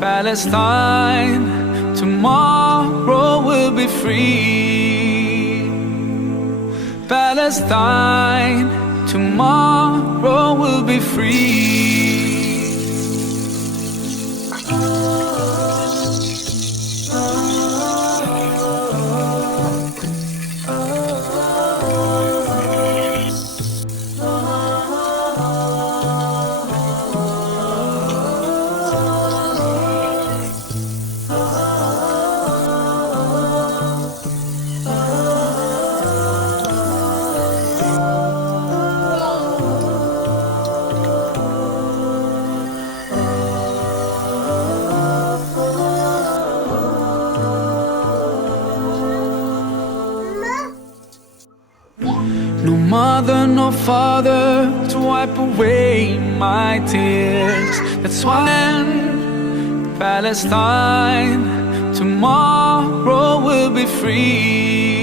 Palestine, tomorrow will be free. Palestine, tomorrow will be free. No mother, no father to wipe away my tears. That's why Palestine, tomorrow will be free.